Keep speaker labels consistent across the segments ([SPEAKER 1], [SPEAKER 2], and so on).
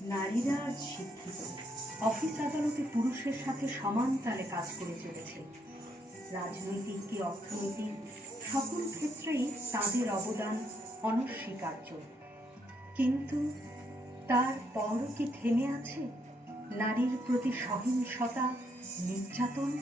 [SPEAKER 1] নারীরা আজ শিক্ষিত। অফিস আদালতে পুরুষের সাথে সমান তালে কাজ করে চলেছে। রাজনৈতিক কি অর্থনীতির সকল ক্ষেত্রেই তাদের অবদান অনস্বীকার্য। কিন্তু তার পর কি থেমে আছে? নারীর প্রতি সহিংসতা, নির্যাতন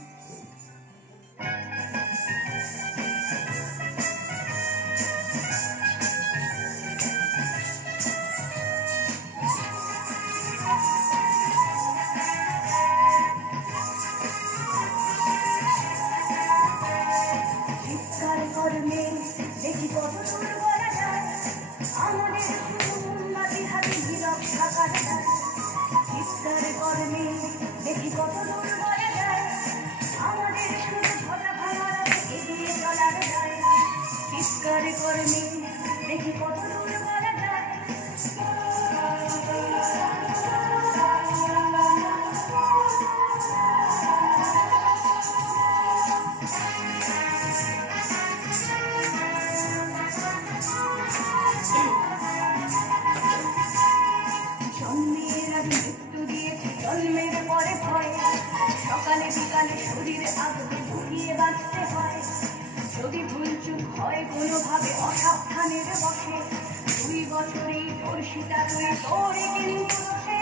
[SPEAKER 2] কর্মে দেখি কত দূর সকালে বিকালে শরীরে আগুনে ভুগিয়ে বাঁচতে হয়। যদি ভুলচুক হয়, কোনোভাবে অসাবধানের বসে। দুই বছরেই তোর সীতা তুই তোর কিনিং বসে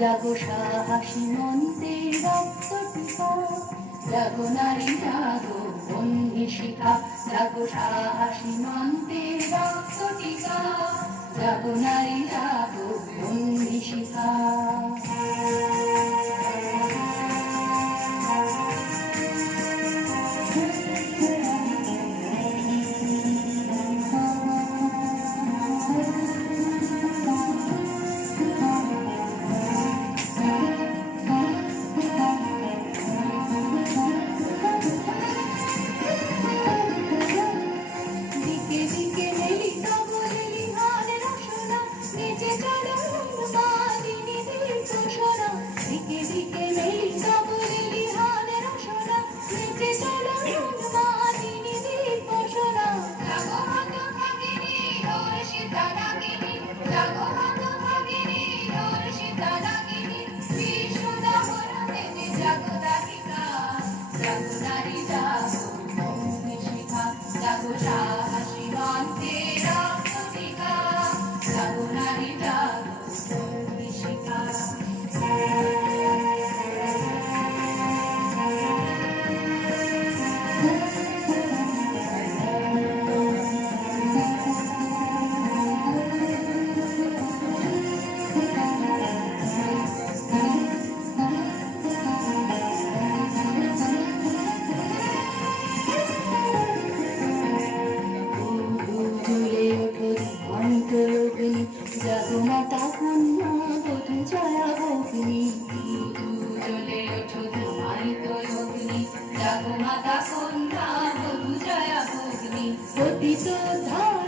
[SPEAKER 3] জাগো সাহাসী মন্তে রক্ত টিকা জাগো নারী জাগো বন্ধি শিখা জাগো সাহাসী মন্তে রক্ত টিকা জাগো নারী জাগো বন্ধি শিখা Jago, jago, jago, jago, jago, মাতা কন্যা বধু জয়া ভগ্নি পতিত ধারিণী